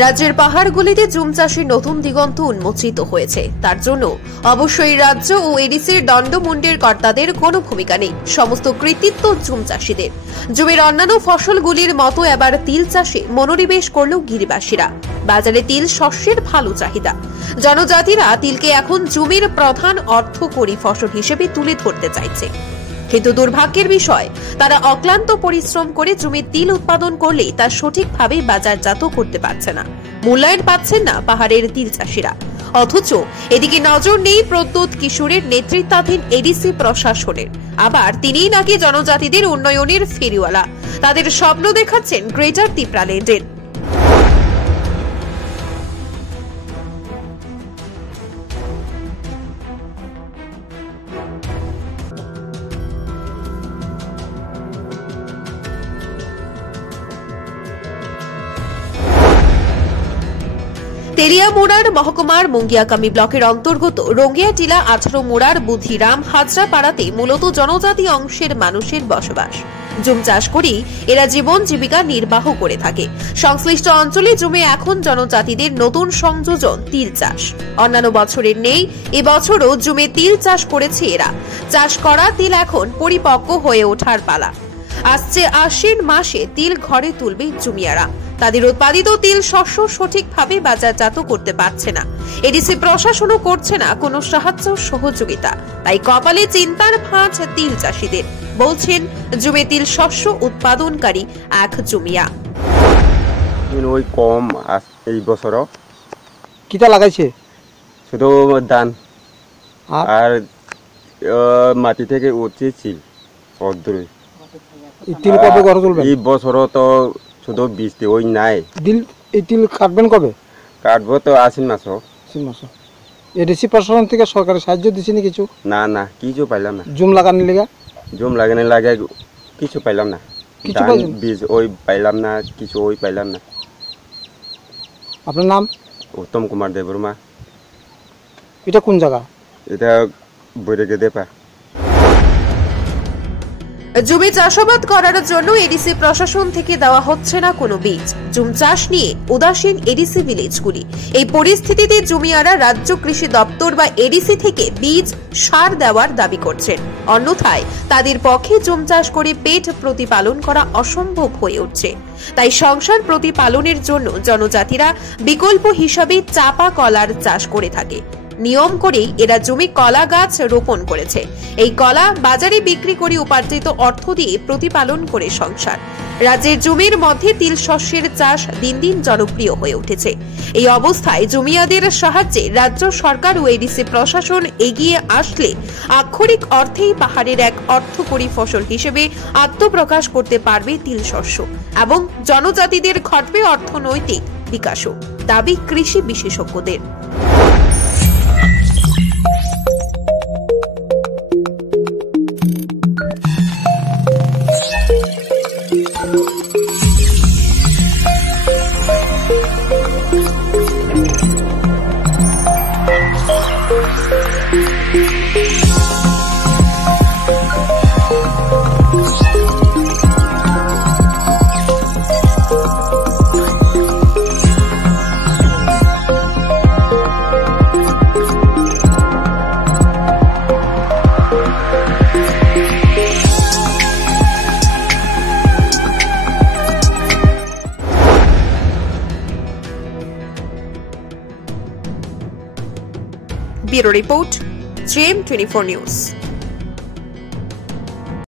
রাজ্যের পাহাড়গুলিতে জুম চাষের নতুন দিগন্ত উন্মোচিত হয়েছে। তার জন্য অবশ্যই রাজ্য ও এডিসির দণ্ডমুণ্ডের কর্তাদের কোনো ভূমিকা নেই, সমস্ত কৃতিত্ব জুম চাষীদের। জমির অন্যান্য ফসলগুলির মতো এবার তিল চাষে মনোনিবেশ করল গিরিবাসীরা। বাজারে তিল শস্যের ভালো চাহিদা। জনজাতিরা তিলকে এখন জমির প্রধান অর্থকরী ফসল হিসেবে তুলে ধরতে চাইছে। কিন্তু দুর্ভাগ্যের বিষয়, তারা অক্লান্ত পরিশ্রম করে জমির তিল উৎপাদন করলে তা সঠিকভাবে বাজারজাত করতে পারছে না, মূল্যায়ন পাচ্ছেন না পাহাড়ের তিল চাষীরা। অথচ এদিকে নজর নেই প্রদ্যুৎ কিশোরের নেতৃত্বাধীন এডিসি প্রশাসনের। আবার তিনিই নাকি জনজাতিদের উন্নয়নের ফেরিওয়ালা, তাদের স্বপ্ন দেখাচ্ছেন গ্রেটার তিপ্রাল্যান্ডের। তেলিয়ামুড়ার মহকুমার মুঙ্গিয়াকামি ব্লকের অন্তর্গত রঙ্গিয়াটিলা 18 মোড়ার বুধিরাম হাজরাপাড়াতে মূলত জনজাতি অংশের মানুষের বসবাস। জুম চাষ করেই এরা জীবন জীবিকা নির্বাহ করে থাকে। সংশ্লিষ্ট অঞ্চলে জমে এখন জনজাতিদের নতুন সংযোজন তিল চাষ। অন্যান্য বছরের নেই, এবছরও জমে তিল চাষ করেছে এরা। চাষ করা তিল এখন পরিপক্ক হয়ে ওঠার পালা। আসছে আশ্বিন মাসে তিল ঘরে তুলবে জমিয়ারা। তাদের উৎপাদিত তিল শস্য সঠিকভাবে বাজারজাত করতে পারছে না। এডিসি প্রশাসনও করছে না কোনো সাহায্য সহযোগিতা। তাই কপালে চিন্তার ভাঁজ তিল চাষীদের, বলছেন জমে তিল শস্য উৎপাদনকারী এক জমিয়া। ওই কম এই বছর কিটা লাগাইছে, শুধু ধান আর মাটি থেকে উঠছে চিল। তিল কবে ঘরে তুলবেন? এই বছর তো শুধু বৃষ্টি ওই নাই। এই তিল কাটবেন কবে? কাটবো তো আশ্বিন মাস। এডিসি প্রশাসন থেকে সরকারি সাহায্য দিচ্ছে না কিছু? না কিছু পাইলাম না। জুম লাগানোর লেগে লাগে কিছু পাইলাম না। কিছু বীজ ওই পাইলাম না, কিছু ওই পাইলাম না। আপনার নাম? উত্তম কুমার দেববর্মা। এটা কোন জায়গা? এটা বৈরাগে দেপা। জমি চাষাবাদ করার জন্য এডিসি প্রশাসন থেকে দেওয়া হচ্ছে না কোনো বীজ। জুম চাষ নিয়ে উদাসীন এডিসি ভিলেজগুলি। এই পরিস্থিতিতে জমিয়ারা রাজ্য কৃষি দপ্তর বা এডিসি থেকে বীজ সার দেওয়ার দাবি করছেন। অন্যথায় তাদের পক্ষে জুম চাষ করে পেট প্রতিপালন করা অসম্ভব হয়ে উঠছে। তাই সংসার প্রতিপালনের জন্য জনজাতিরা বিকল্প হিসাবে চাপা কলার চাষ করে থাকে। নিয়ম করেই এরা জমি কলা গাছ রোপণ করেছে। এই কলা বাজারে বিক্রি করে উপার্জিত অর্থ দিয়ে প্রতিপালন করে সংসার। রাজ্যের জমির মধ্যে তিল শস্যের চাষ দিন দিন জনপ্রিয় হয়ে উঠেছে। এই অবস্থায় জমিয়াদের সাহায্যে রাজ্য সরকার ও এডিসি প্রশাসন এগিয়ে আসলে আক্ষরিক অর্থেই পাহাড়ের এক অর্থকরী ফসল হিসেবে আত্মপ্রকাশ করতে পারবে তিল শস্য এবং জনজাতিদের ঘটবে অর্থনৈতিক বিকাশও, দাবি কৃষি বিশেষজ্ঞদের। Bureau Report, JM24 News.